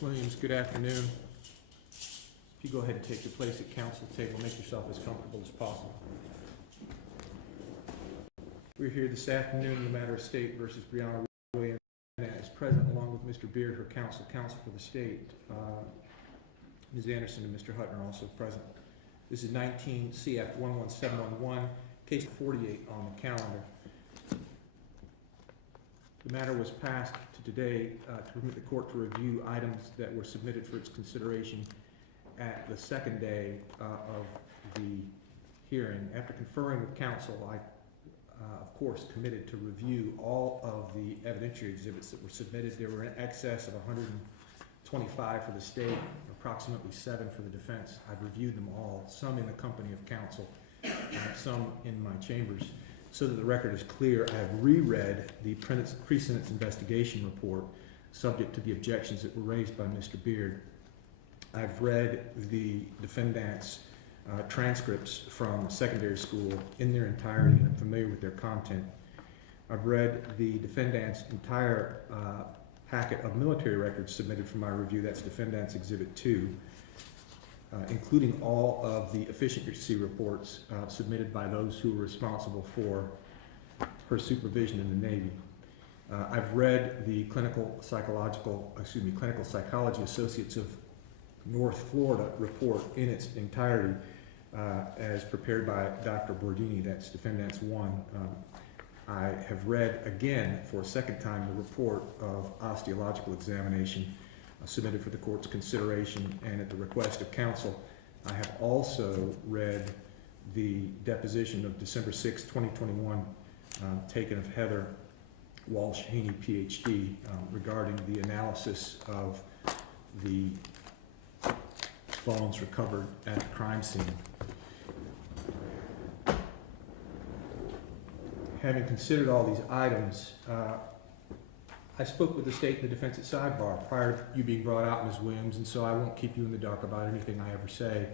Ms. Williams, good afternoon. If you go ahead and take your place at council table, make yourself as comfortable as possible. We're here this afternoon in the matter of State versus Brianna Williams. As present, along with Mr. Beard, her counsel for the state. Ms. Anderson and Mr. Hutton are also present. This is 19 CF 11711, case 48 on the calendar. The matter was passed to today to permit the court to review items that were submitted for its consideration at the second day of the hearing. After conferring with counsel, I, of course, committed to review all of the evidentiary exhibits that were submitted. There were in excess of 125 for the state, approximately 7 for the defense. I've reviewed them all, some in the company of counsel, some in my chambers. So that the record is clear, I have reread the pre-sentence investigation report subject to the objections that were raised by Mr. Beard. I've read the defendant's transcripts from secondary school in their entirety and I'm familiar with their content. I've read the defendant's entire packet of military records submitted for my review. That's Defendant's Exhibit 2, including all of the efficiency reports submitted by those who were responsible for her supervision in the Navy. I've read the clinical psychology associates of North Florida report in its entirety as prepared by Dr. Bordini. That's Defendant's 1. I have read again for a second time the report of osteological examination submitted for the court's consideration, and at the request of counsel, I have also read the deposition of December 6, 2021, taken of Heather Walsh Haney, PhD, regarding the analysis of the bones recovered at the crime scene. Having considered all these items, I spoke with the state and the defense at sidebar prior to you being brought out, Ms. Williams, and so I won't keep you in the dark about anything I ever say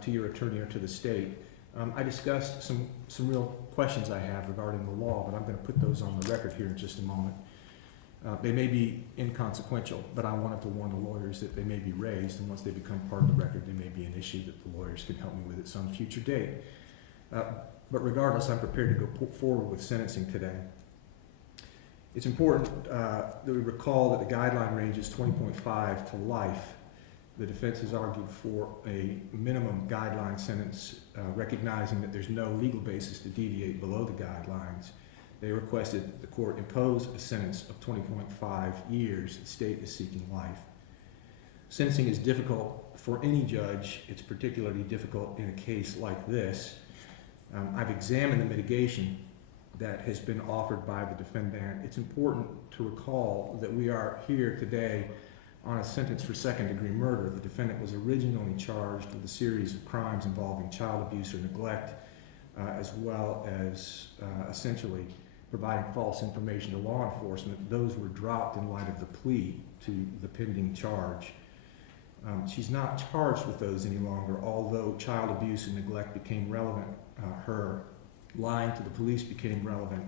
to your attorney or to the state. I discussed some real questions I have regarding the law, but I'm going to put those on the record here in just a moment. They may be inconsequential, but I wanted to warn the lawyers that they may be raised, and once they become part of the record, they may be an issue that the lawyers can help me with at some future date. But regardless, I'm prepared to go forward with sentencing today. It's important that we recall that the guideline range is 20.5 to life. The defense has argued for a minimum guideline sentence, recognizing that there's no legal basis to deviate below the guidelines. They requested that the court impose a sentence of 20.5 years. The state is seeking life. Sentencing is difficult for any judge. It's particularly difficult in a case like this. I've examined the mitigation that has been offered by the defendant. It's important to recall that we are here today on a sentence for second-degree murder. The defendant was originally charged with a series of crimes involving child abuse or neglect, as well as essentially providing false information to law enforcement. Those were dropped in light of the plea to the pending charge. She's not charged with those any longer, although child abuse and neglect became relevant. Her lying to the police became relevant,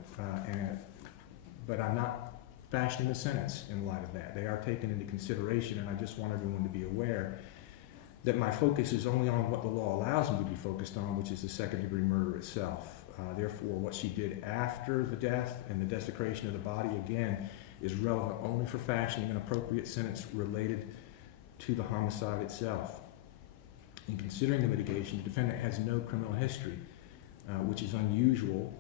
but I'm not fashioning a sentence in light of that. They are taken into consideration, and I just want everyone to be aware that my focus is only on what the law allows me to be focused on, which is the second-degree murder itself. Therefore, what she did after the death and the desecration of the body, again, is relevant only for fashioning an appropriate sentence related to the homicide itself. In considering the mitigation, the defendant has no criminal history, which is unusual,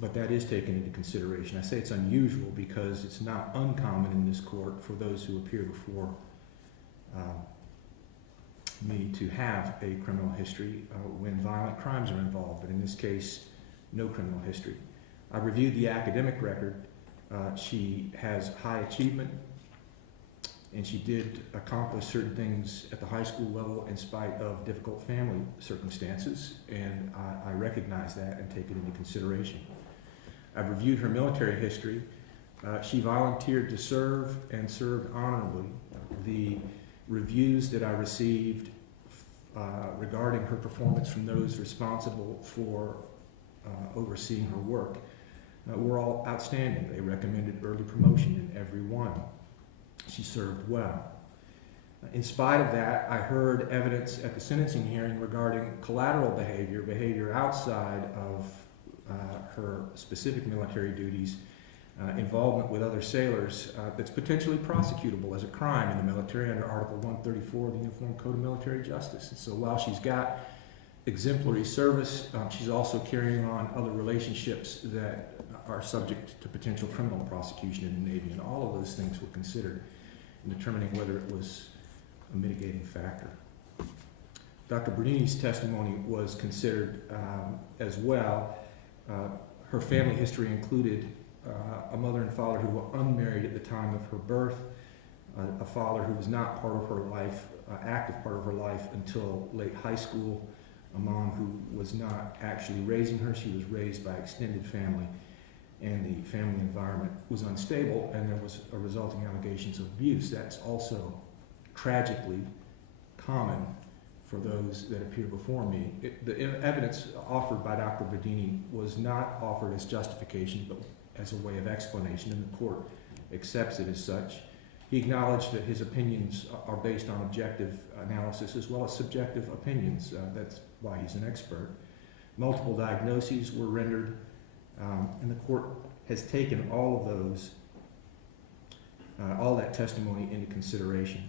but that is taken into consideration. I say it's unusual because it's not uncommon in this court for those who appear before me to have a criminal history when violent crimes are involved, but in this case, no criminal history. I reviewed the academic record. She has high achievement, and she did accomplish certain things at the high school level in spite of difficult family circumstances, and I recognize that and take it into consideration. I've reviewed her military history. She volunteered to serve and served honorably. The reviews that I received regarding her performance from those responsible for overseeing her work were all outstanding. They recommended early promotion in every one. She served well. In spite of that, I heard evidence at the sentencing hearing regarding collateral behavior outside of her specific military duties, involvement with other sailors, that's potentially prosecutable as a crime in the military under Article 134 of the Uniform Code of Military Justice. And so while she's got exemplary service, she's also carrying on other relationships that are subject to potential criminal prosecution in the Navy, and all of those things were considered in determining whether it was a mitigating factor. Dr. Bernini's testimony was considered as well. Her family history included a mother and father who were unmarried at the time of her birth, a father who was not part of her life, active part of her life until late high school, a mom who was not actually raising her. She was raised by extended family, and the family environment was unstable, and there was a resulting allegations of abuse. That's also tragically common for those that appear before me. The evidence offered by Dr. Bernini was not offered as justification, but as a way of explanation, and the court accepts it as such. He acknowledged that his opinions are based on objective analysis as well as subjective opinions. That's why he's an expert. Multiple diagnoses were rendered, and the court has taken all of those, all that testimony into consideration.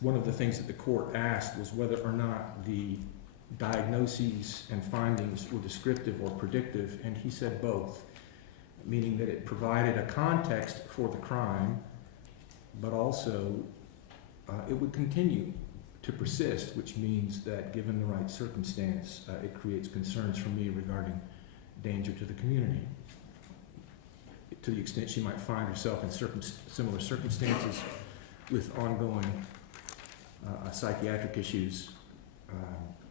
One of the things that the court asked was whether or not the diagnoses and findings were descriptive or predictive, and he said both, meaning that it provided a context for the crime, but also it would continue to persist, which means that given the right circumstance, it creates concerns for me regarding danger to the community. To the extent she might find herself in similar circumstances with ongoing psychiatric issues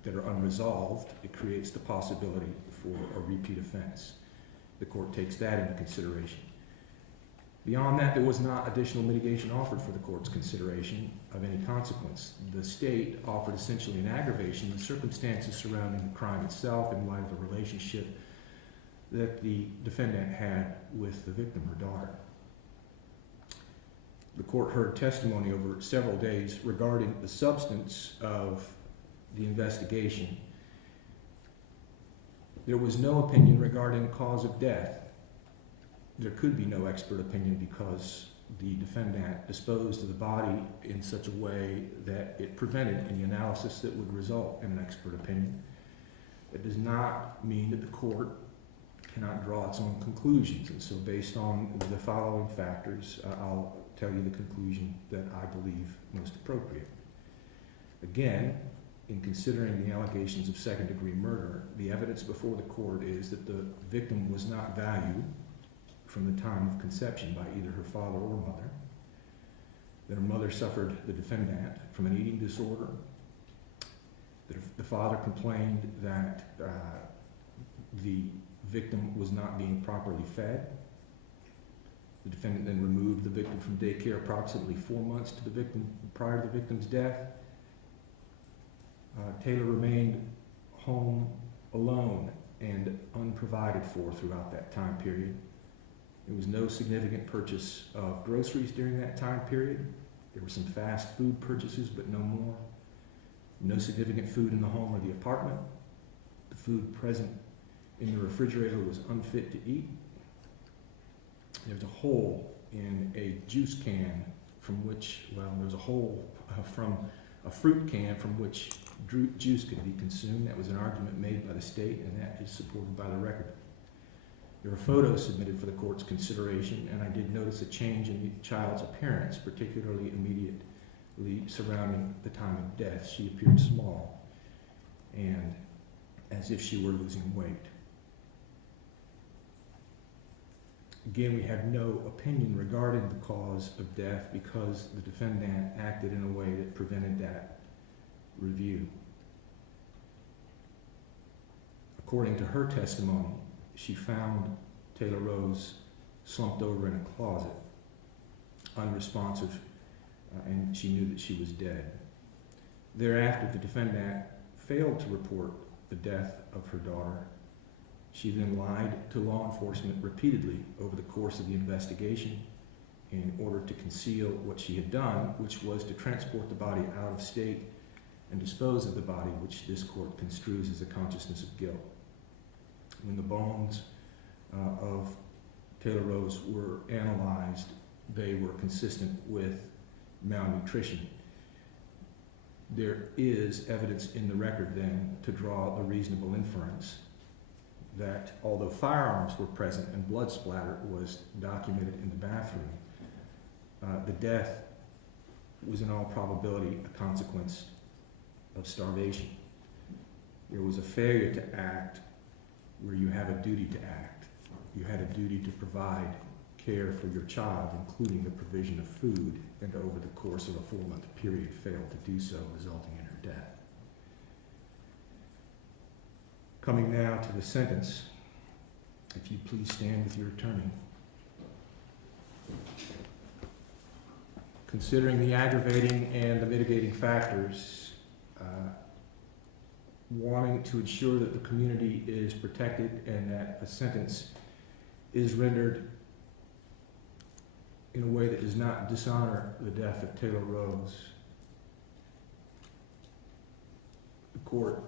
that are unresolved, it creates the possibility for a repeat offense. The court takes that into consideration. Beyond that, there was not additional mitigation offered for the court's consideration of any consequence. The state offered essentially an aggravation of the circumstances surrounding the crime itself in light of the relationship that the defendant had with the victim, her daughter. The court heard testimony over several days regarding the substance of the investigation. There was no opinion regarding cause of death. There could be no expert opinion because the defendant disposed of the body in such a way that it prevented any analysis that would result in an expert opinion. It does not mean that the court cannot draw its own conclusions, and so based on the following factors, I'll tell you the conclusion that I believe most appropriate. Again, in considering the allegations of second-degree murder, the evidence before the court is that the victim was not valued from the time of conception by either her father or mother, that her mother suffered, the defendant, from an eating disorder, that the father complained that the victim was not being properly fed. The defendant then removed the victim from daycare approximately 4 months to the victim, prior to the victim's death. Taylor remained home alone and unprovided for throughout that time period. There was no significant purchase of groceries during that time period. There were some fast food purchases, but no more. No significant food in the home or the apartment. The food present in the refrigerator was unfit to eat. There was a hole in a juice can from which, well, there was a hole from a fruit can from which juice could be consumed. That was an argument made by the state, and that is supported by the record. There were photos submitted for the court's consideration, and I did notice a change in the child's appearance, particularly immediately surrounding the time of death. She appeared small and as if she were losing weight. Again, we have no opinion regarding the cause of death because the defendant acted in a way that prevented that review. According to her testimony, she found Taylor Rose slumped over in a closet, unresponsive, and she knew that she was dead. Thereafter, the defendant failed to report the death of her daughter She then lied to law enforcement repeatedly over the course of the investigation in order to conceal what she had done, which was to transport the body out of state and dispose of the body, which this court construes as a consciousness of guilt. When the bones of Taylor Rose were analyzed, they were consistent with malnutrition. There is evidence in the record then to draw a reasonable inference that although firearms were present and blood splatter was documented in the bathroom, the death was in all probability a consequence of starvation. There was a failure to act where you have a duty to act. You had a duty to provide care for your child, including the provision of food, and over the course of a 4-month period failed to do so, resulting in her death. Coming now to the sentence, if you please stand with your attorney. Considering the aggravating and the mitigating factors, wanting to ensure that the community is protected and that a sentence is rendered in a way that does not dishonor the death of Taylor Rose, the court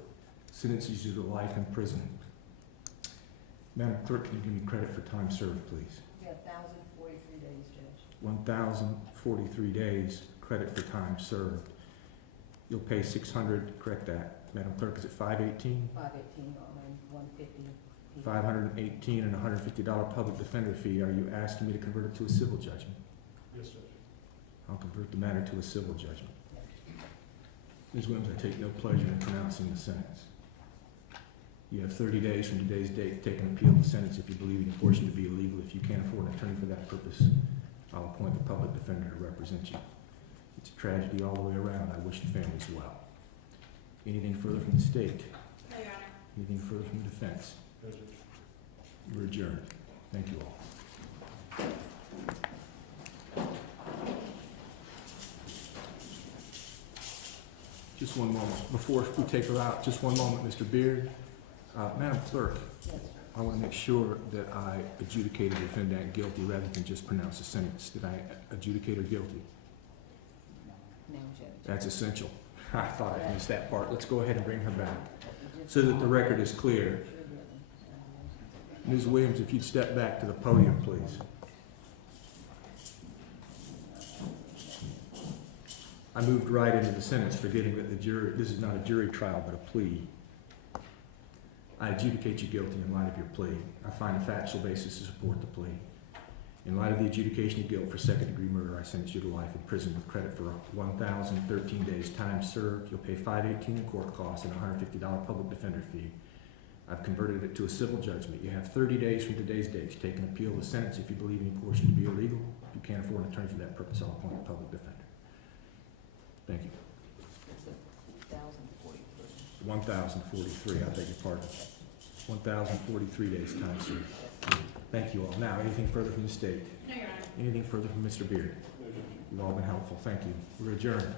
sentences you to life in prison. Madam Clerk, can you give me credit for time served, please? We have 1,043 days, Judge. 1,043 days credit for time served. You'll pay $600, correct that. Madam Clerk, is it $518? $518 on $150. $518 and $150 public defender fee. Are you asking me to convert it to a civil judgment? Yes, Judge. I'll convert the matter to a civil judgment. Ms. Williams, I take no pleasure in pronouncing the sentence. You have 30 days from today's date to take an appeal of the sentence if you believe any portion to be illegal. If you can't afford an attorney for that purpose, I'll appoint the public defender to represent you. It's a tragedy all the way around. I wish the families well. Anything further from the state? No, Your Honor. Anything further from the defense? No, Judge. We're adjourned. Thank you all. Just one moment. Before we take her out, just one moment, Mr. Beard. Madam Clerk, Yes, sir. I want to make sure that I adjudicated the defendant guilty rather than just pronounce a sentence. Did I adjudicate her guilty? No, Judge. That's essential. I thought I missed that part. Let's go ahead and bring her back so that the record is clear. Ms. Williams, if you'd step back to the podium, please. I moved right into the sentence, forgetting that the jury, this is not a jury trial, but a plea. I adjudicate you guilty in light of your plea. I find a factual basis to support the plea. In light of the adjudication of guilt for second-degree murder, I sentence you to life in prison with credit for 1,013 days time served. You'll pay $518 in court costs and a $150 public defender fee. I've converted it to a civil judgment. You have 30 days from today's date to take an appeal of the sentence if you believe any portion to be illegal. If you can't afford an attorney for that purpose, I'll appoint a public defender. Thank you. It's 1,043. 1,043, I beg your pardon. 1,043 days time served. Thank you all. Now, anything further from the state? No, Your Honor. Anything further from Mr. Beard? No, Judge. You've all been helpful. Thank you. We're adjourned.